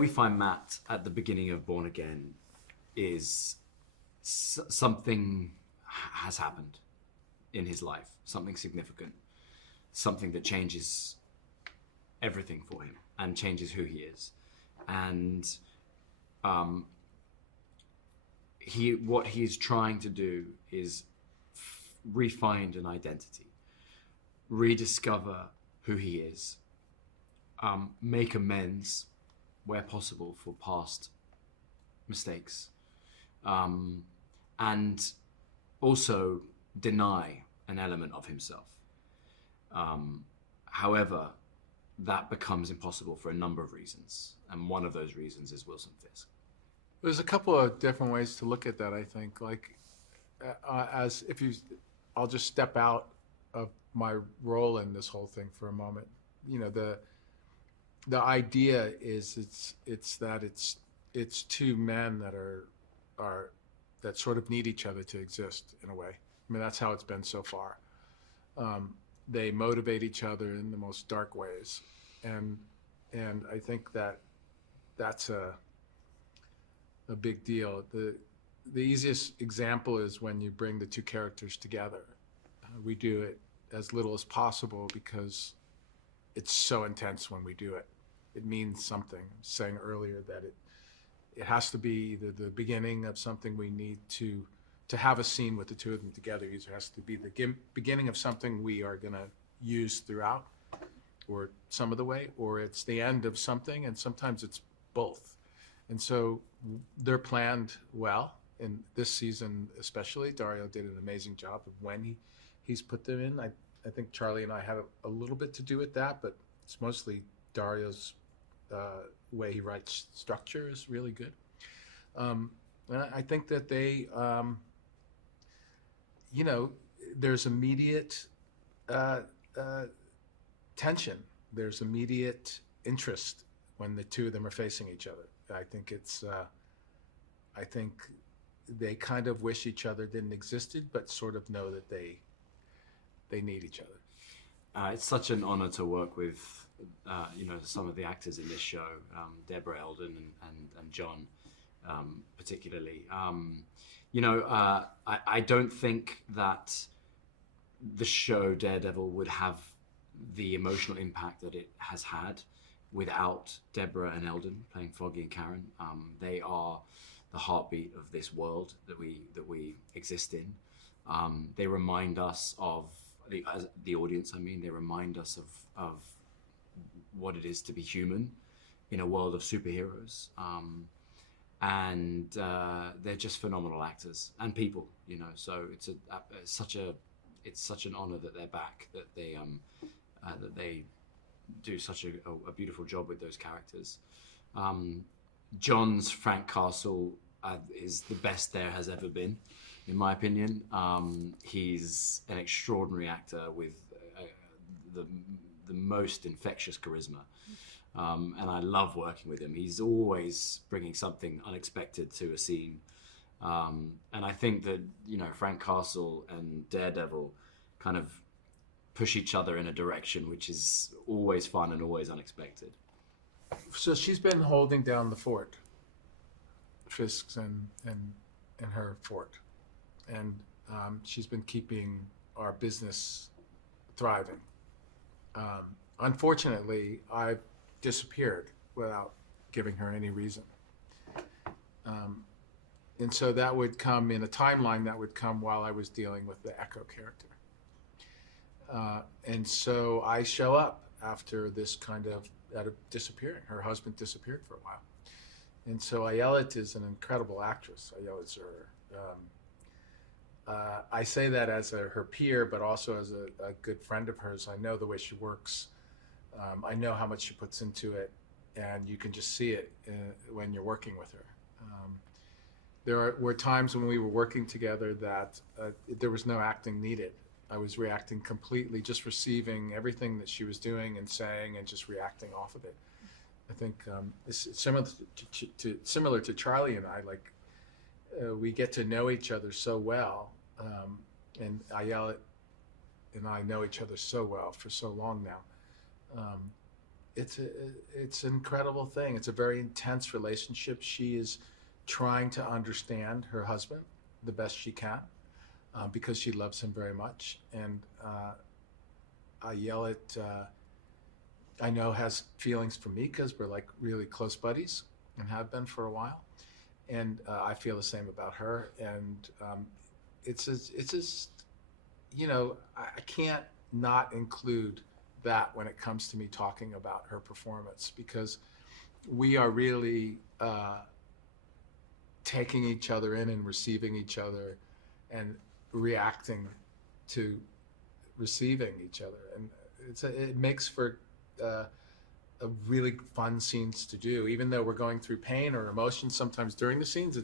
we find Matt at the beginning of Born Again is something has happened in his life, something significant, something that changes everything for him and changes who he is. And what he's trying to do is re-find an identity, rediscover who he is, make amends where possible for past mistakes, and also deny an element of himself. However, that becomes impossible for a number of reasons, and one of those reasons is Wilson Fisk. There's a couple of different ways to look at that, I think. Like, I'll just step out of my role in this whole thing for a moment. You know, the idea is it's two men that sort of need each other to exist in a way. I mean, that's how it's been so far. They motivate each other in the most dark ways, and I think that's a big deal. The easiest example is when you bring the two characters together. We do it as little as possible because it's so intense when we do it. It means something. I was saying earlier that it has to be the beginning of something we need to have a scene with the two of them together. It has to be the beginning of something we are going to use throughout, or some of the way, or it's the end of something, and sometimes it's both. And so they're planned well. In this season especially, Dario did an amazing job of when he's put them in. I think Charlie and I have a little bit to do with that, but it's mostly Dario's way he writes structure is really good. And I think that they, there's immediate tension. There's immediate interest when the two of them are facing each other. I think I think they kind of wish each other didn't existed, but sort of know that they need each other. It's such an honor to work with, some of the actors in this show, Deborah, Elden, and John, particularly. I don't think that the show Daredevil would have the emotional impact that it has had without Deborah and Elden playing Foggy and Karen. They are the heartbeat of this world that we exist in. They remind us of the audience. They remind us of what it is to be human in a world of superheroes. And they're just phenomenal actors and people. So it's such an honor that they're back. That they do such a beautiful job with those characters. John's Frank Castle is the best there has ever been, in my opinion. He's an extraordinary actor with the most infectious charisma, and I love working with him. He's always bringing something unexpected to a scene, and I think that Frank Castle and Daredevil kind of push each other in a direction which is always fun and always unexpected. So she's been holding down the fort, Fisk's and her fort, and she's been keeping our business thriving. Unfortunately, I've disappeared without giving her any reason. And so that would come in a timeline that would come while I was dealing with the Echo character. And so I show up after this kind of disappearing. Her husband disappeared for a while. And so Ayelet is an incredible actress, Ayelet Zurer. I say that as her peer, but also as a good friend of hers. I know the way she works. I know how much she puts into it, and you can just see it when you're working with her. There were times when we were working together that there was no acting needed. I was reacting completely, just receiving everything that she was doing and saying and just reacting off of it. I think it's similar to Charlie and I, we get to know each other so well, and Ayelet and I know each other so well for so long now. it's an incredible thing. It's a very intense relationship. She is trying to understand her husband the best she can, because she loves him very much. And Ayelet, I know, has feelings for me because we're like really close buddies and have been for a while. And I feel the same about her. And it's just, you know, I can't not include that when it comes to me talking about her performance, because we are really taking each other in and receiving each other and reacting to receiving each other. And it makes for a really fun scenes to do. Even though we're going through pain or emotion sometimes during the scenes,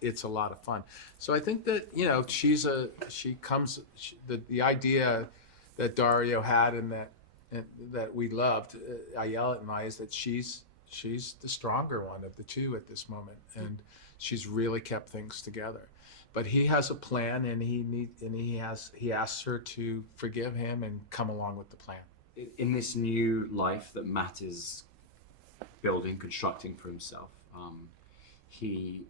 it's a lot of fun. So I think that, you know, the idea that Dario had and that we loved, Ayelet and I, is that she's the stronger one of the two at this moment, and she's really kept things together. But he has a plan, and he asks her to forgive him and come along with the plan. In this new life that Matt is constructing for himself, he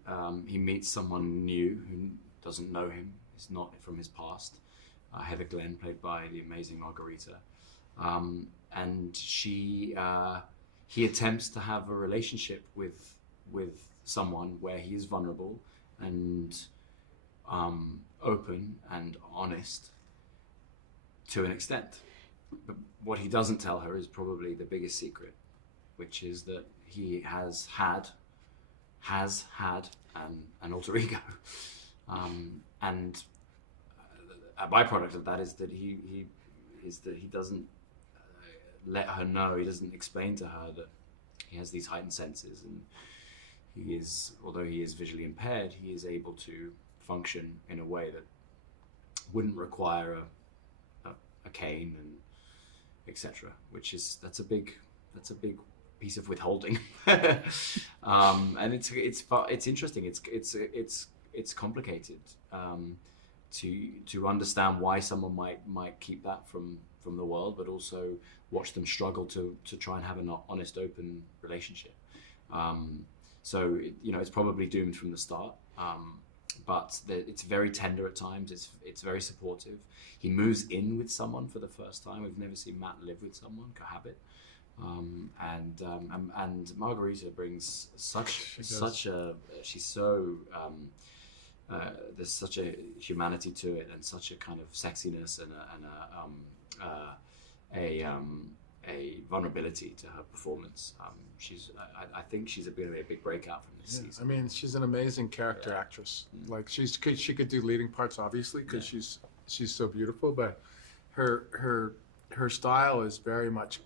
meets someone new who doesn't know him. It's not from his past. Heather Glenn, played by the amazing Margarita, and he attempts to have a relationship with someone where he is vulnerable and open and honest to an extent. But what he doesn't tell her is probably the biggest secret, which is that he has had an alter ego, and a byproduct of that is that he doesn't let her know. He doesn't explain to her that he has these heightened senses, and although he is visually impaired, he is able to function in a way that wouldn't require a cane and etc. That's a big piece of withholding. And it's interesting. It's complicated to understand why someone might keep that from the world, but also watch them struggle to try and have an honest, open relationship. So it's probably doomed from the start. But it's very tender at times. It's very supportive. He moves in with someone for the first time. We've never seen Matt live with someone, cohabit. And Margarita brings there's such a humanity to it, and such a kind of sexiness and a vulnerability to her performance. I think she's going to be a big breakout from this season. I mean, she's an amazing character actress. Like she could do leading parts, obviously, because she's so beautiful. But her style is very much,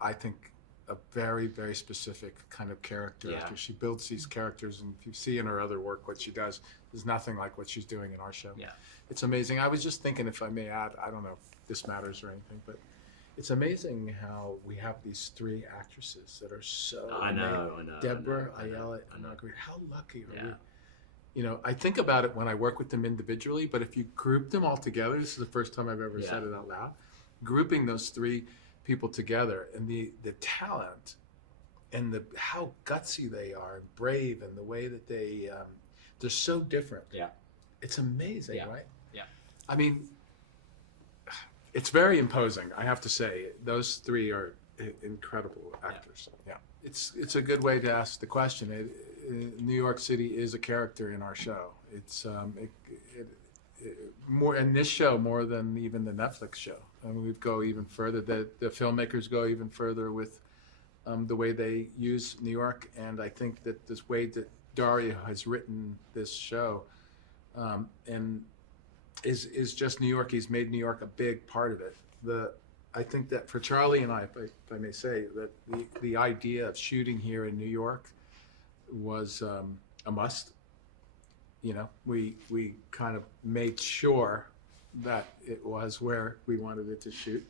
I think, a very, very specific kind of character actor. She builds these characters, and if you see in her other work what she does, there's nothing like what she's doing in our show. Yeah, it's amazing. I was just thinking, if I may add, I don't know if this matters or anything, but it's amazing how we have these three actresses that are so I know. Deborah, Ayelet, and Margarita. How lucky are we? You know, I think about it when I work with them individually, but if you group them all together, this is the first time I've ever said it out loud, grouping those three people together, and the talent and how gutsy they are and brave, and the way that they're so different. Yeah. It's amazing, right? Yeah. I mean, it's very imposing, I have to say. Those three are incredible actors. Yeah. It's a good way to ask the question. New York City is a character in our show. It's more in this show more than even the Netflix show. I mean, we go even further. The filmmakers go even further with the way they use New York, and I think that this way that Dario has written this show, and is just New York. He's made New York a big part of it. I think that for Charlie and I, if I may say, that the idea of shooting here in New York was a must. You know, we kind of made sure that it was where we wanted it to shoot.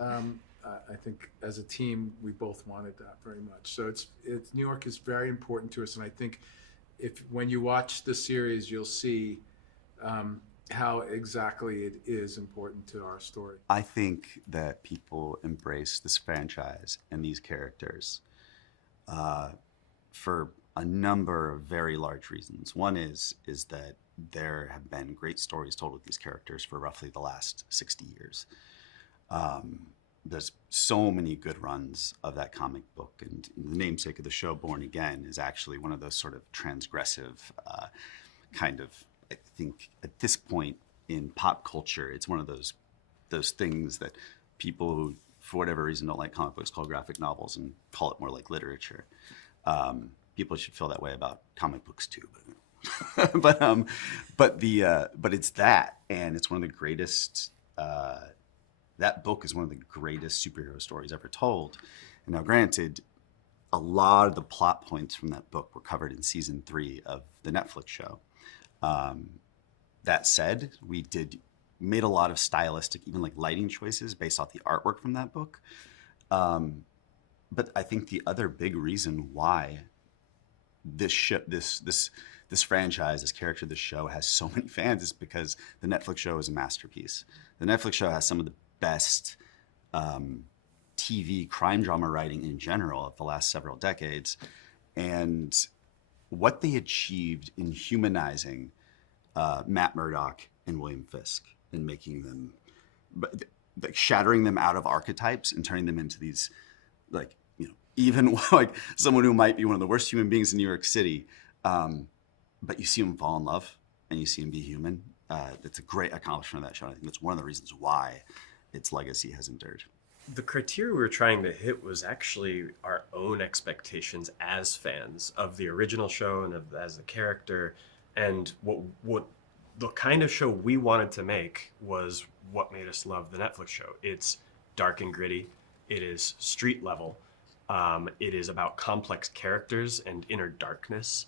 I think as a team, we both wanted that very much. So it's New York is very important to us, and I think when you watch the series, you'll see how exactly it is important to our story. I think that people embrace this franchise and these characters for a number of very large reasons. One is that there have been great stories told with these characters for roughly the last 60 years. There's so many good runs of that comic book, and the namesake of the show, Born Again, is actually one of those sort of transgressive kind of, I think at this point in pop culture, it's one of those things that people who, for whatever reason, don't like comic books call graphic novels and call it more like literature. People should feel that way about comic books too, but but it's that, and it's one of the greatest. That book is one of the greatest superhero stories ever told. And now, granted, a lot of the plot points from that book were covered in season 3 of the Netflix show. That said, we made a lot of stylistic, even like lighting choices based off the artwork from that book. But I think the other big reason why this franchise, this character, this show has so many fans is because the Netflix show is a masterpiece. The Netflix show has some of the best TV crime drama writing in general of the last several decades. And what they achieved in humanizing Matt Murdock and William Fisk and making them, shattering them out of archetypes and turning them into these, like, you know, even like someone who might be one of the worst human beings in New York City, but you see him fall in love and you see him be human. It's a great accomplishment of that show. I think that's one of the reasons why its legacy has endured. The criteria we were trying to hit was actually our own expectations as fans of the original show and as a character, and what the kind of show we wanted to make was what made us love the Netflix show. It's dark and gritty. It is street level. It is about complex characters and inner darkness.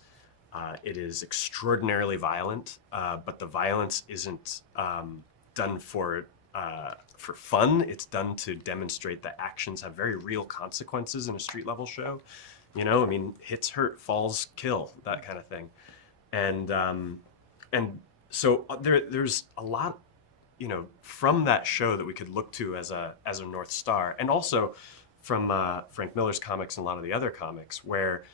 It is extraordinarily violent, but the violence isn't done for fun. It's done to demonstrate that actions have very real consequences in a street level show. You know, I mean, hits hurt, falls kill, that kind of thing. And so there's a lot, you know, from that show that we could look to as a North Star, and also from Frank Miller's comics and a lot of the other comics where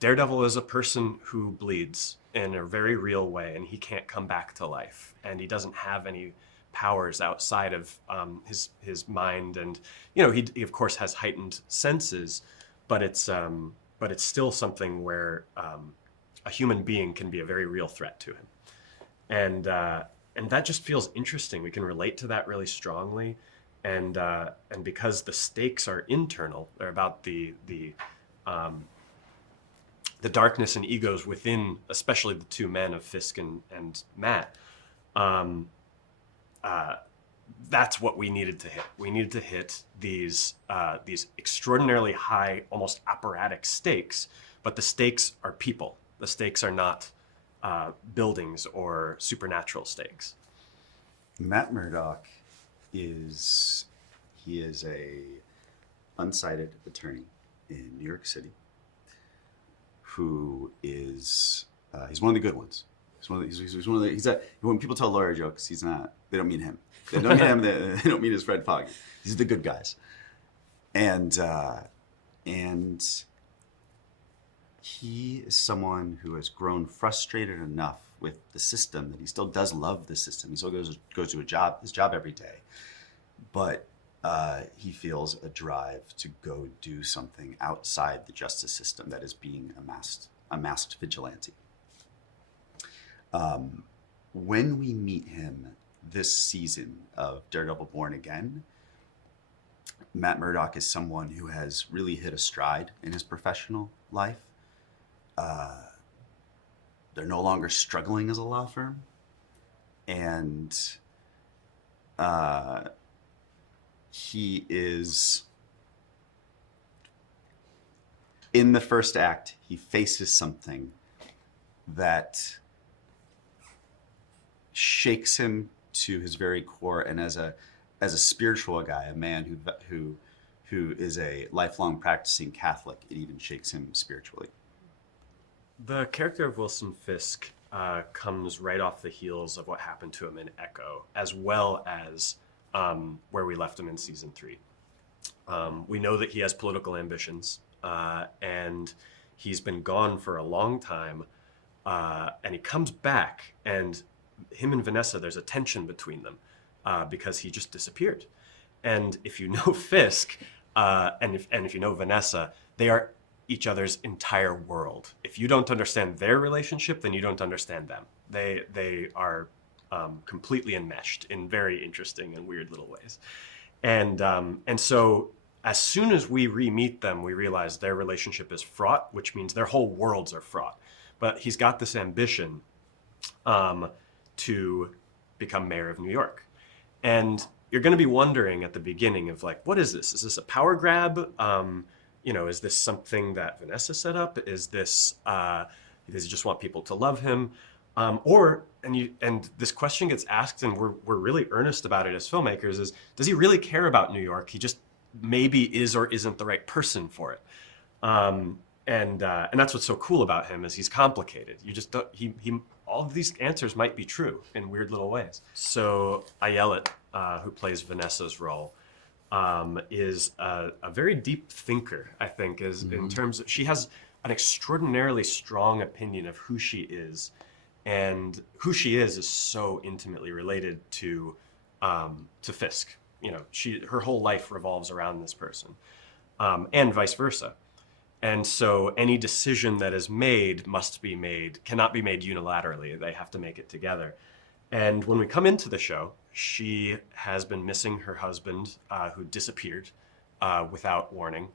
Daredevil is a person who bleeds in a very real way, and he can't come back to life, and he doesn't have any powers outside of his mind, and you know he of course has heightened senses, but it's still something where a human being can be a very real threat to him, and that just feels interesting. We can relate to that really strongly, and because the stakes are internal, they're about the darkness and egos within, especially the two men of Fisk and Matt. That's what we needed to hit. We needed to hit these extraordinarily high, almost operatic stakes, but the stakes are people. The stakes are not buildings or supernatural stakes. Matt Murdock is a unsighted attorney in New York City who is he's one of the good ones. When people tell lawyer jokes, he's not. They don't mean him. They don't mean him. They don't mean his Fred Foggy. He's the good guys, and he is someone who has grown frustrated enough with the system that he still does love the system. He still goes to his job every day, but he feels a drive to go do something outside the justice system that is being a masked vigilante. When we meet him this season of Daredevil Born Again, Matt Murdock is someone who has really hit a stride in his professional life. They're no longer struggling as a law firm, and he is, in the first act, he faces something that shakes him to his very core, and as a spiritual guy, a man who is a lifelong practicing Catholic, it even shakes him spiritually. The character of Wilson Fisk comes right off the heels of what happened to him in Echo, as well as where we left him in season 3. We know that he has political ambitions, and he's been gone for a long time, and he comes back, and him and Vanessa, there's a tension between them because he just disappeared. And if you know Fisk, and if you know Vanessa, they are each other's entire world. If you don't understand their relationship, then you don't understand them. They are completely enmeshed in very interesting and weird little ways. And so as soon as we re-meet them, we realize their relationship is fraught, which means their whole worlds are fraught. But he's got this ambition to become mayor of New York. And you're going to be wondering at the beginning of like, what is this? Is this a power grab? Is this something that Vanessa set up? Is this, does he just want people to love him? And this question gets asked, and we're really earnest about it as filmmakers, is does he really care about New York? He just maybe is or isn't the right person for it. And that's what's so cool about him, is he's complicated. You just don't, all of these answers might be true in weird little ways. So Ayelet, who plays Vanessa's role, is a very deep thinker, I think, in terms of, she has an extraordinarily strong opinion of who she is, and who she is so intimately related to Fisk. Her whole life revolves around this person, and vice versa. And so any decision that is made cannot be made unilaterally. They have to make it together. And when we come into the show, she has been missing her husband, who disappeared without warning,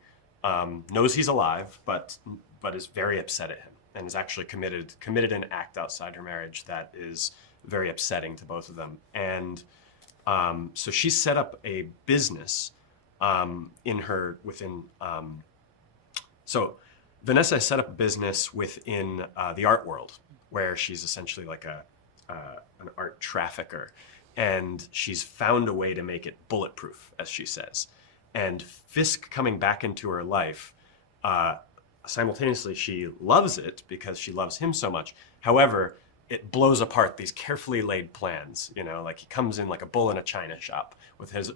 knows he's alive, but is very upset at him, and has actually committed an act outside her marriage that is very upsetting to both of them. And so she set up a business So Vanessa set up a business within the art world, where she's essentially like an art trafficker, and she's found a way to make it bulletproof, as she says. And Fisk coming back into her life, simultaneously she loves it because she loves him so much. However, it blows apart these carefully laid plans. Like he comes in like a bull in a china shop with his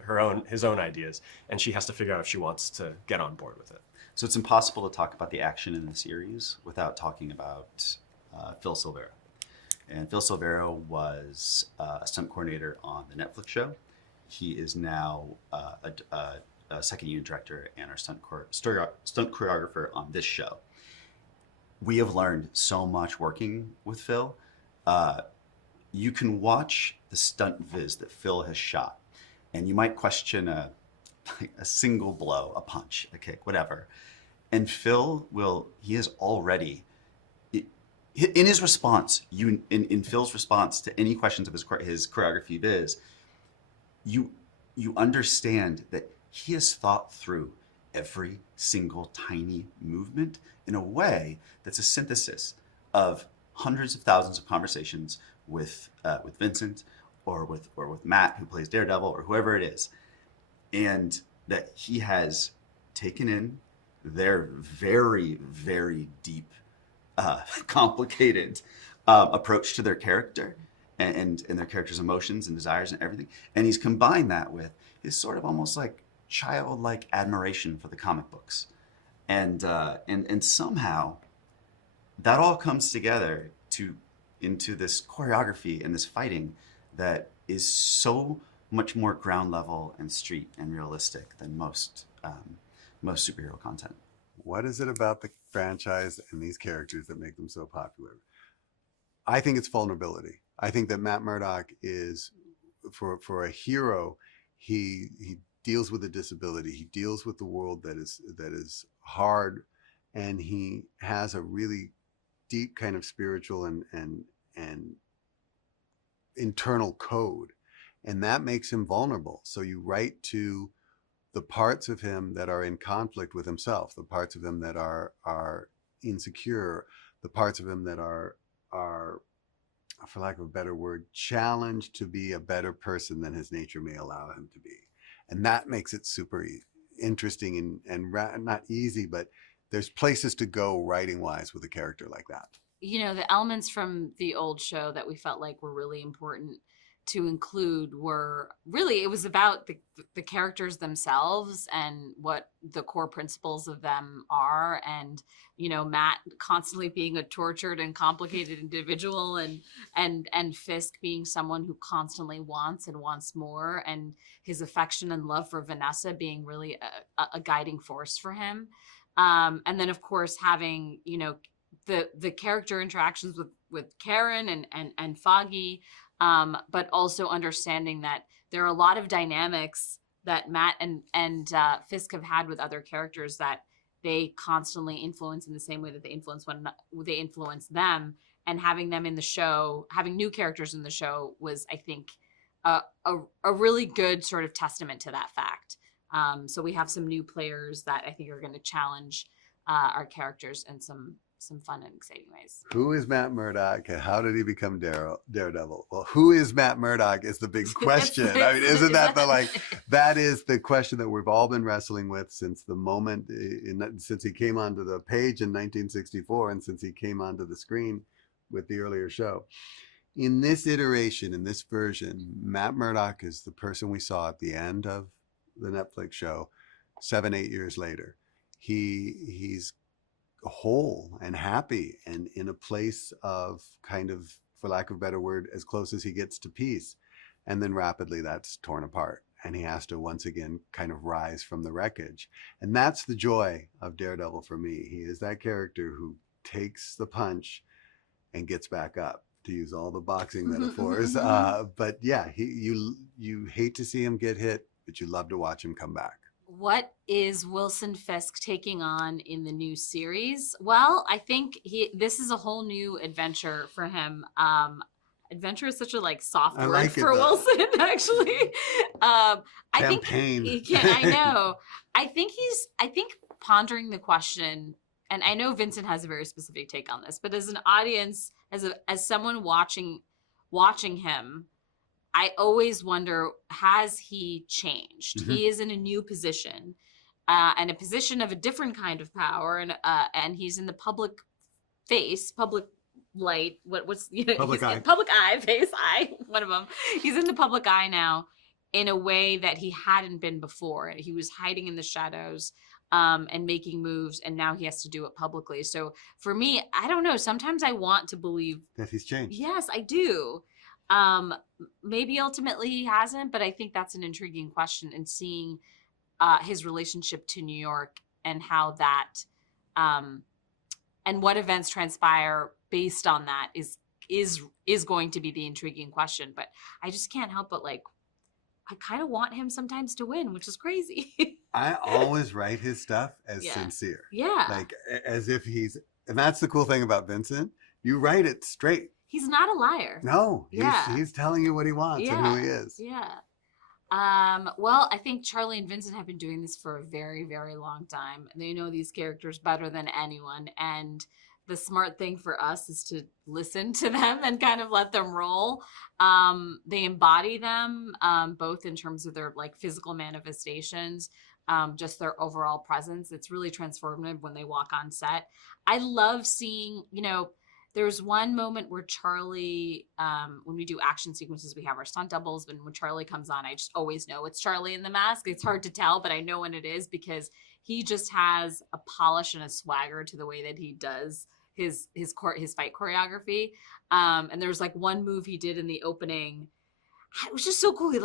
own ideas, and she has to figure out if she wants to get on board with it. So it's impossible to talk about the action in the series without talking about Phil Silvera. And Phil Silvera was a stunt coordinator on the Netflix show. He is now a second unit director and our stunt choreographer on this show. We have learned so much working with Phil. You can watch the stunt viz that Phil has shot, and you might question a single blow, a punch, a kick, whatever. And Phil he has already, in his response, in Phil's response to any questions of his choreography viz, you understand that he has thought through every single tiny movement in a way that's a synthesis of hundreds of thousands of conversations with Vincent or with Matt, who plays Daredevil, or whoever it is, and that he has taken in their very, very deep, complicated approach to their character and their character's emotions and desires and everything, and he's combined that with his sort of almost like childlike admiration for the comic books, and somehow that all comes together into this choreography and this fighting that is so much more ground level and street and realistic than most superhero content. What is it about the franchise and these characters that make them so popular? I think it's vulnerability. I think that Matt Murdock is, for a hero, he deals with a disability. He deals with the world that is hard, and he has a really deep kind of spiritual and internal code, and that makes him vulnerable. So you write to the parts of him that are in conflict with himself, the parts of him that are insecure, the parts of him that are, for lack of a better word, challenged to be a better person than his nature may allow him to be. And that makes it super interesting and not easy, but there's places to go writing wise with a character like that. the elements from the old show that we felt like were really important to include were really, it was about the characters themselves and what the core principles of them are. And, Matt constantly being a tortured and complicated individual, and Fisk being someone who constantly wants and wants more, and his affection and love for Vanessa being really a guiding force for him. And then of course having, the character interactions with Karen and Foggy, but also understanding that there are a lot of dynamics that Matt and Fisk have had with other characters that they constantly influence in the same way that they influence them, and having them in the show, having new characters in the show was, I think, a really good sort of testament to that fact. So we have some new players that I think are going to challenge our characters in some fun and exciting ways. Who is Matt Murdock and how did he become Daredevil? Well, who is Matt Murdock is the big question. I mean, isn't that that is the question that we've all been wrestling with since the moment, since he came onto the page in 1964 and since he came onto the screen with the earlier show. In this iteration, in this version, Matt Murdock is the person we saw at the end of the Netflix show 7-8 years later. He's whole and happy and in a place of kind of, for lack of a better word, as close as he gets to peace. And then rapidly that's torn apart and he has to once again kind of rise from the wreckage. And that's the joy of Daredevil for me. He is that character who takes the punch and gets back up, to use all the boxing metaphors. But yeah, you hate to see him get hit, but you love to watch him come back. What is Wilson Fisk taking on in the new series? Well, I think this is a whole new adventure for him. Adventure is such a soft word for Wilson, actually. I think he can. I know. I think pondering the question, and I know Vincent has a very specific take on this, but as an audience, as someone watching him, I always wonder, has he changed? Mm-hmm. He is in a new position, and a position of a different kind of power, and he's in the public light. Public eye, face eye, one of them. He's in the public eye now in a way that he hadn't been before. He was hiding in the shadows and making moves, and now he has to do it publicly. So for me, I don't know. Sometimes I want to believe that he's changed. Yes, I do. Maybe ultimately he hasn't, but I think that's an intriguing question, and seeing his relationship to New York and how that and what events transpire based on that is going to be the intriguing question. But I just can't help but I kind of want him sometimes to win, which is crazy. I always write his stuff as sincere. Yeah. As if and that's the cool thing about Vincent. You write it straight. He's not a liar. No, he's telling you what he wants and who he is. Yeah. Well, I think Charlie and Vincent have been doing this for a very, very long time. They know these characters better than anyone. And the smart thing for us is to listen to them and kind of let them roll. They embody them, both in terms of their physical manifestations, just their overall presence. It's really transformative when they walk on set. I love seeing, there's one moment where Charlie, when we do action sequences, we have our stunt doubles, but when Charlie comes on, I just always know it's Charlie in the mask. It's hard to tell, but I know when it is because he just has a polish and a swagger to the way that he does his fight choreography. And there was one move he did in the opening. It was just so cool. He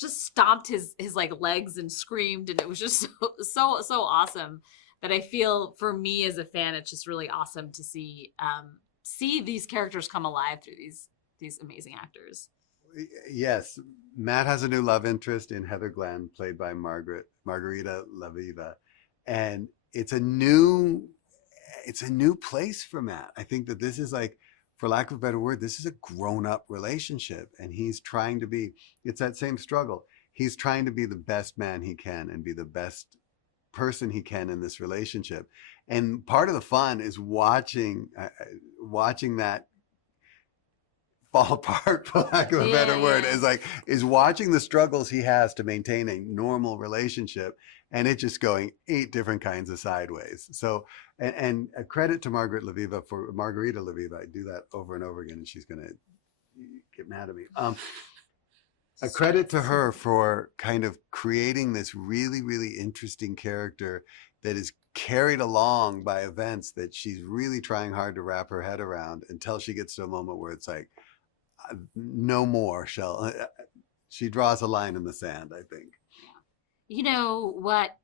just stomped his legs and screamed, and it was just so awesome that I feel, for me as a fan, it's just really awesome to see these characters come alive through these amazing actors. Yes, Matt has a new love interest in Heather Glenn, played by Margarita Levieva, and it's a new place for Matt. I think that this is for lack of a better word, this is a grown-up relationship, and he's trying to be. It's that same struggle. He's trying to be the best man he can and be the best person he can in this relationship. And part of the fun is watching that fall apart, for lack of a better word, is watching the struggles he has to maintain a normal relationship, and it just going 8 different kinds of sideways. So, and a credit to Margarita Levieva. I do that over and over again, and she's gonna get mad at me. A credit to her for kind of creating this really, really interesting character that is carried along by events that she's really trying hard to wrap her head around until she gets to a moment where it's like, no more shall. She draws a line in the sand, I think. You know what?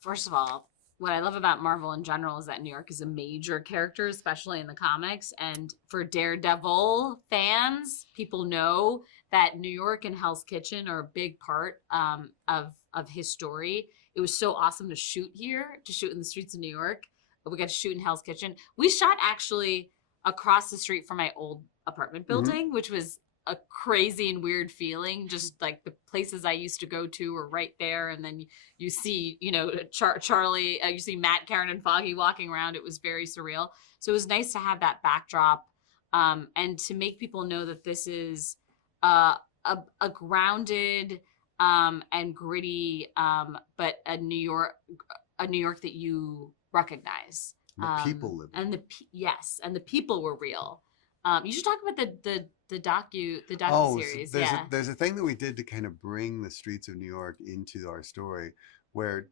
First of all, what I love about Marvel in general is that New York is a major character, especially in the comics. And for Daredevil fans, people know that New York and Hell's Kitchen are a big part of his story. It was so awesome to shoot here, to shoot in the streets of New York. We got to shoot in Hell's Kitchen. We shot actually across the street from my old apartment building, which was a crazy and weird feeling. Just like the places I used to go to were right there. And then you see, you know, Charlie, you see Matt, Karen, and Foggy walking around. It was very surreal. So it was nice to have that backdrop and to make people know that this is a grounded and gritty, but a New York that you recognize. The people live. And the people were real. You should talk about the docu-series. There's a thing that we did to kind of bring the streets of New York into our story, where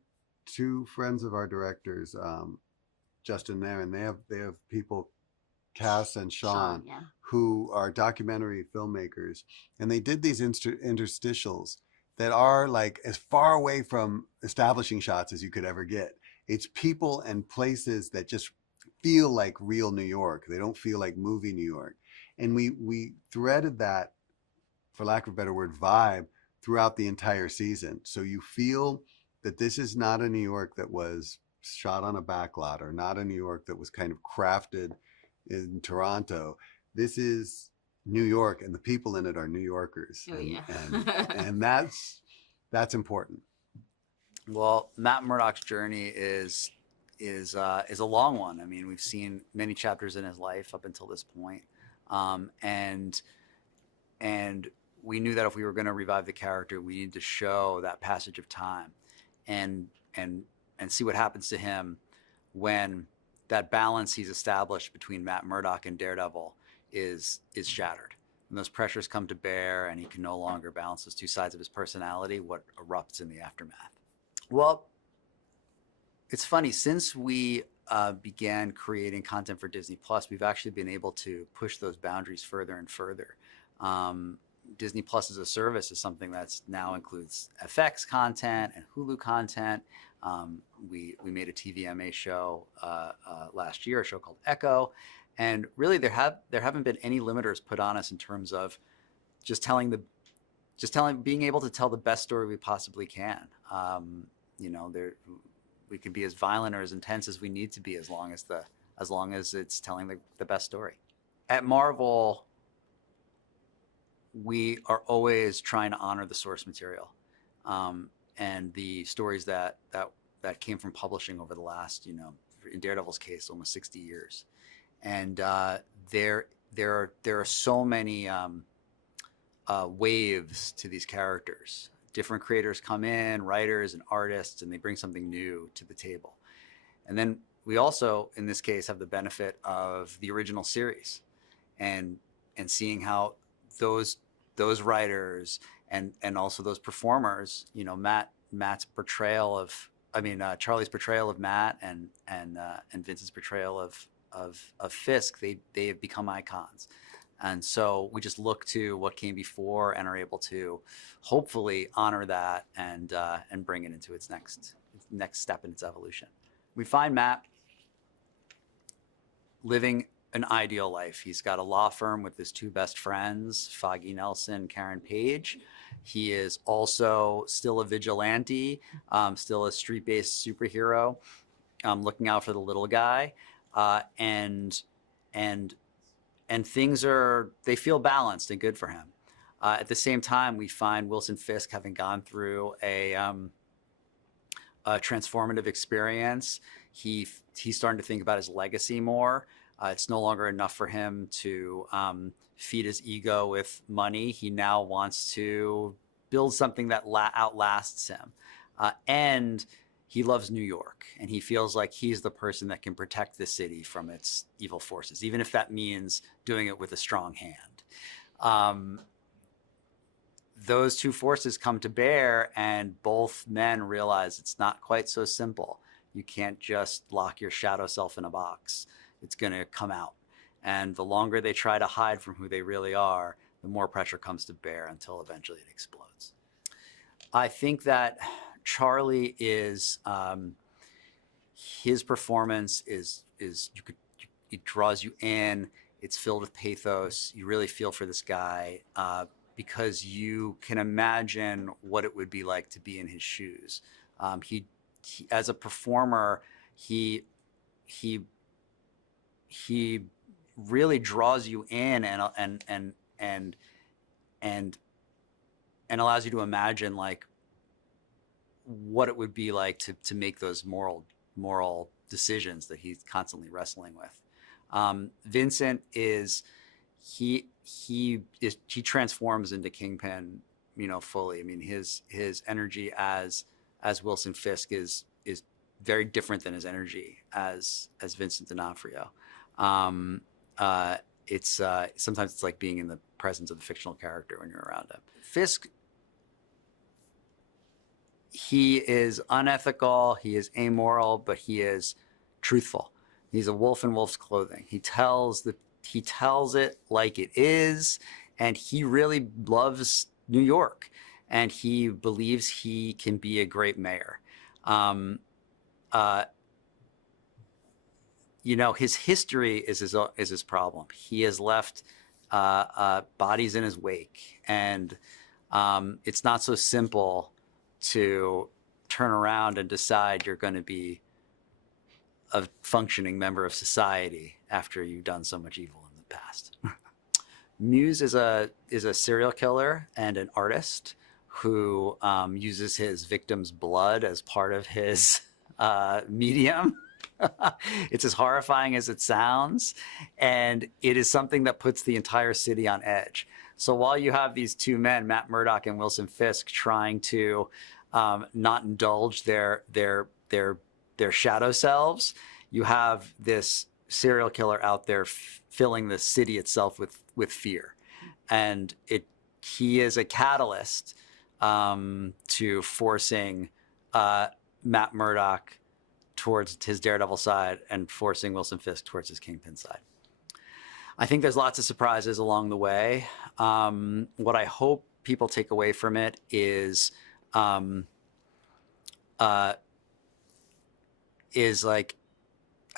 2 friends of our directors, Justin there, and they have people, Cass and Sean, who are documentary filmmakers, and they did these interstitials that are like as far away from establishing shots as you could ever get. It's people and places that just feel like real New York. They don't feel like movie New York. And we threaded that, for lack of a better word, vibe throughout the entire season. So you feel that this is not a New York that was shot on a backlot, or not a New York that was kind of crafted in Toronto. This is New York, and the people in it are New Yorkers. And that's important. Well, Matt Murdock's journey is a long one. I mean, we've seen many chapters in his life up until this point, and we knew that if we were going to revive the character, we needed to show that passage of time, and see what happens to him when that balance he's established between Matt Murdock and Daredevil is shattered. When those pressures come to bear and he can no longer balance those 2 sides of his personality, what erupts in the aftermath? Well, it's funny, since we began creating content for Disney Plus, we've actually been able to push those boundaries further and further. Disney Plus as a service is something that's now includes FX content and Hulu content. We made a TVMA show last year, a show called Echo, and really there haven't been any limiters put on us in terms of being able to tell the best story we possibly can. You know, we can be as violent or as intense as we need to be, as long as it's telling the best story. At Marvel, we are always trying to honor the source material, and the stories that came from publishing over the last, in Daredevil's case, almost 60 years. And there are so many waves to these characters. Different creators come in, writers and artists, and they bring something new to the table. And then we also, in this case, have the benefit of the original series, and seeing how those writers and also those performers, Charlie's portrayal of Matt and Vincent's portrayal of Fisk, they have become icons. And so we just look to what came before and are able to hopefully honor that and bring it into its next step in its evolution. We find Matt living an ideal life. He's got a law firm with his 2 best friends, Foggy Nelson, Karen Page. He is also still a vigilante, still a street-based superhero, looking out for the little guy, and things they feel balanced and good for him. At the same time, we find Wilson Fisk having gone through a transformative experience. He's starting to think about his legacy more. It's no longer enough for him to feed his ego with money. He now wants to build something that outlasts him. And he loves New York, and he feels like he's the person that can protect the city from its evil forces, even if that means doing it with a strong hand. Those two forces come to bear, and both men realize it's not quite so simple. You can't just lock your shadow self in a box. It's going to come out. And the longer they try to hide from who they really are, the more pressure comes to bear until eventually it explodes. I think that Charlie is, his performance is it draws you in. It's filled with pathos. You really feel for this guy because you can imagine what it would be like to be in his shoes. He as a performer, he really draws you in and allows you to imagine like what it would be like to make those moral decisions that he's constantly wrestling with. Vincent is he transforms into Kingpin, fully. I mean, his energy as Wilson Fisk is very different than his energy as Vincent D'Onofrio. It's sometimes it's like being in the presence of the fictional character when you're around him. Fisk, he is unethical, he is amoral, but he is truthful. He's a wolf in wolf's clothing. He tells it like it is, and he really loves New York, and he believes he can be a great mayor. His history is his problem. He has left bodies in his wake, and it's not so simple to turn around and decide you're going to be a functioning member of society after you've done so much evil in the past. Muse is a serial killer and an artist who uses his victim's blood as part of his medium. It's as horrifying as it sounds, and it is something that puts the entire city on edge. So while you have these two men, Matt Murdock and Wilson Fisk, trying to not indulge their shadow selves, you have this serial killer out there filling the city itself with fear, and he is a catalyst to forcing Matt Murdock towards his Daredevil side and forcing Wilson Fisk towards his Kingpin side. I think there's lots of surprises along the way. What I hope people take away from it is like,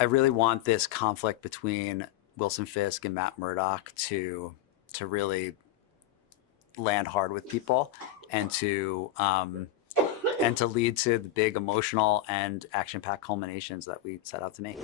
I really want this conflict between Wilson Fisk and Matt Murdock to really land hard with people, and to lead to the big emotional and action-packed culminations that we set out to make.